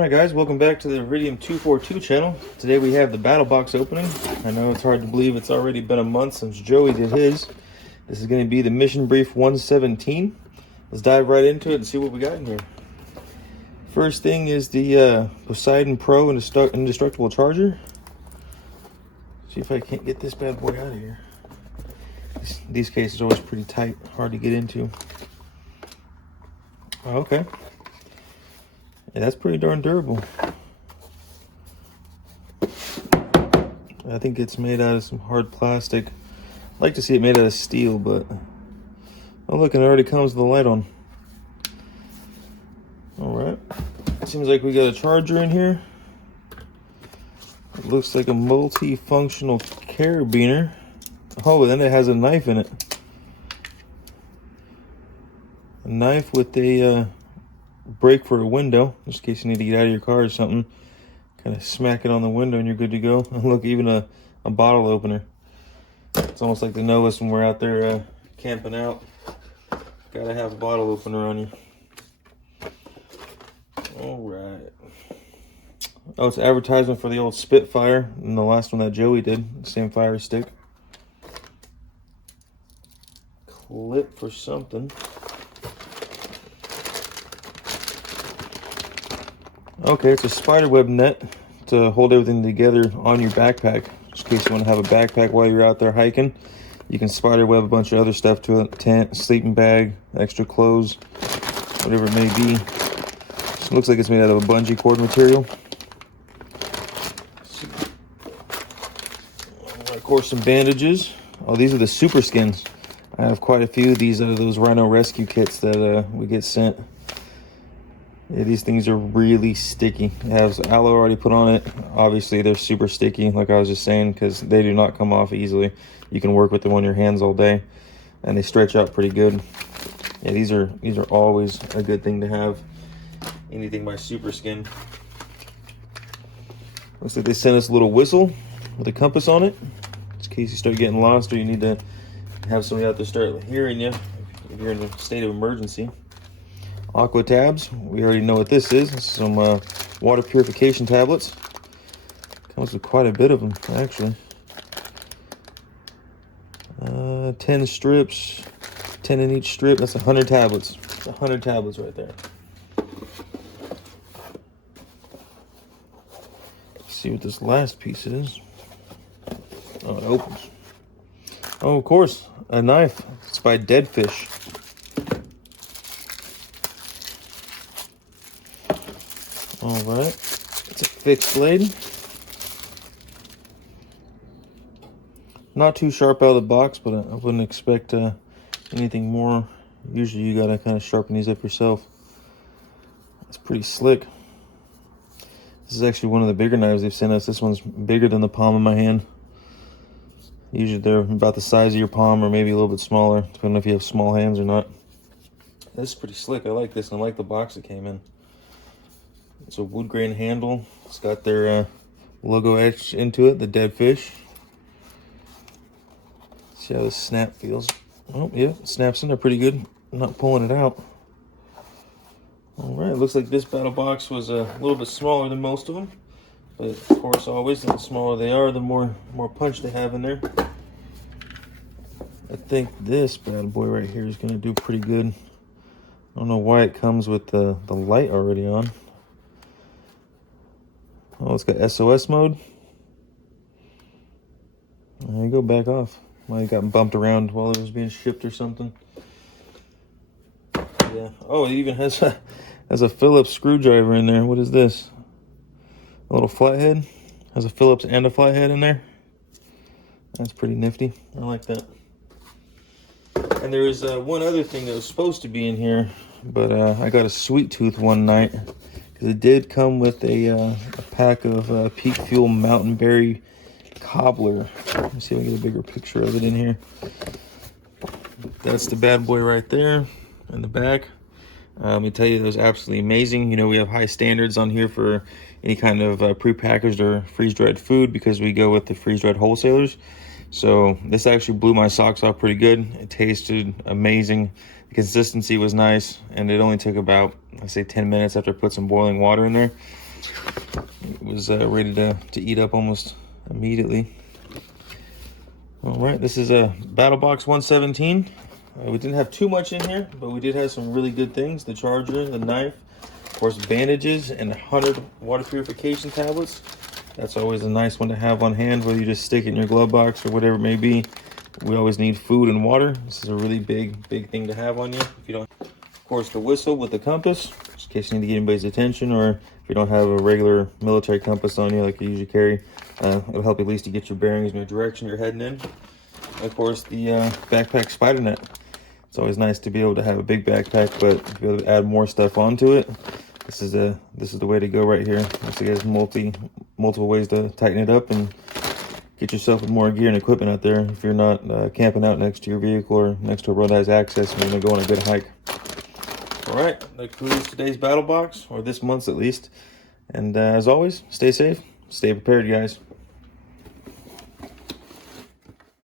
Alright guys, welcome back to the Iridium 242 channel. Today we have the BattleBox opening. I know it's hard to believe it's already been a month since Joey did his. This is going to be the Mission Brief 117. Let's dive right into it and see what we got in here. First thing is the Poseidon Pro Indestructible Charger. See if I can't get this bad boy out of here. These cases are always pretty tight, hard to get into. Okay. Yeah, that's pretty darn durable. I think it's made out of some hard plastic. I'd like to see it made out of steel, but oh look, and it already comes with the light on. Alright. Seems like we got a charger in here. It looks like a multi-functional carabiner. Oh, and then it has a knife in it. A knife with a brake for a window, just in case you need to get out of your car or something. Kind of smack it on the window and you're good to go. And look, even a bottle opener. It's almost like the Noahs when we're out there camping out. Gotta have a bottle opener on you. Alright. Oh, it's advertisement for the old Spitfire and the last one that Joey did. Same fire stick. Clip for something. Okay, it's a spider web net to hold everything together on your backpack. Just in case you want to have a backpack while you're out there hiking. You can spider web a bunch of other stuff to it. Tent, sleeping bag, extra clothes, whatever it may be. It looks like it's made out of a bungee cord material. Of course, some bandages. Oh, these are the super skins. I have quite a few of these out of those rhino rescue kits that we get sent. Yeah, these things are really sticky. It has aloe already put on it. Obviously, they're super sticky, like I was just saying, because they do not come off easily. You can work with them on your hands all day, and they stretch out pretty good. Yeah, these are always a good thing to have. Anything by Super Skin. Looks like they sent us a little whistle with a compass on it, just in case you start getting lost or you need to have somebody out there start hearing you if you're in a state of emergency. Aqua tabs, we already know what this is. This is some water purification tablets. Comes with quite a bit of them, actually. 10 strips, 10 in each strip. That's 100 tablets. 100 tablets right there. Let's see what this last piece is. Oh, it opens. Oh, of course, a knife. It's by Dead Fish. All right, it's a fixed blade. Not too sharp out of the box, but I wouldn't expect anything more. Usually you gotta kind of sharpen these up yourself. It's pretty slick. This is actually one of the bigger knives they've sent us. This one's bigger than the palm of my hand. Usually they're about the size of your palm or maybe a little bit smaller, depending if you have small hands or not. This is pretty slick. I like this, and I like the box it came in. It's a wood grain handle. It's got their logo etched into it, the Dead Fish. See how this snap feels. Oh, yeah, it snaps in there pretty good. I'm not pulling it out. All right, looks like this battle box was a little bit smaller than most of them. But of course, always, the smaller they are, the more punch they have in there. I think this bad boy right here is going to do pretty good. I don't know why it comes with the light already on. Oh, it's got SOS mode. There you go, back off. Might have gotten bumped around while it was being shipped or something. Yeah. Oh, it even has a Phillips screwdriver in there. What is this? A little flathead. Has a Phillips and a flathead in there. That's pretty nifty. I like that. And there is one other thing that was supposed to be in here, but I got a sweet tooth one night. It did come with a pack of Peak Fuel Mountain Berry Cobbler. Let me see if I can get a bigger picture of it in here. That's the bad boy right there in the back. Let me tell you, that was absolutely amazing. You know, we have high standards on here for any kind of prepackaged or freeze-dried food because we go with the freeze-dried wholesalers. So this actually blew my socks off pretty good. It tasted amazing. The consistency was nice, and it only took about, I say, 10 minutes after I put some boiling water in there. It was ready to eat up almost immediately. All right, this is a BattleBox 117. We didn't have too much in here, but we did have some really good things. The charger, the knife, of course, bandages, and 100 water purification tablets. That's always a nice one to have on hand, whether you just stick it in your glove box or whatever it may be. We always need food and water. This is a really big thing to have on you. If you don't, of course, the whistle with the compass, just in case you need to get anybody's attention, or if you don't have a regular military compass on you like you usually carry, it'll help at least to get your bearings in your direction you're heading in. And of course, the backpack spider net. It's always nice to be able to have a big backpack, but to be able to add more stuff onto it. This is the way to go right here. Looks like there's multiple ways to tighten it up and get yourself with more gear and equipment out there if you're not camping out next to your vehicle or next to a road that has access and you're gonna go on a good hike. All right, that concludes today's BattleBox, or this month's at least. And as always, stay safe, stay prepared, guys.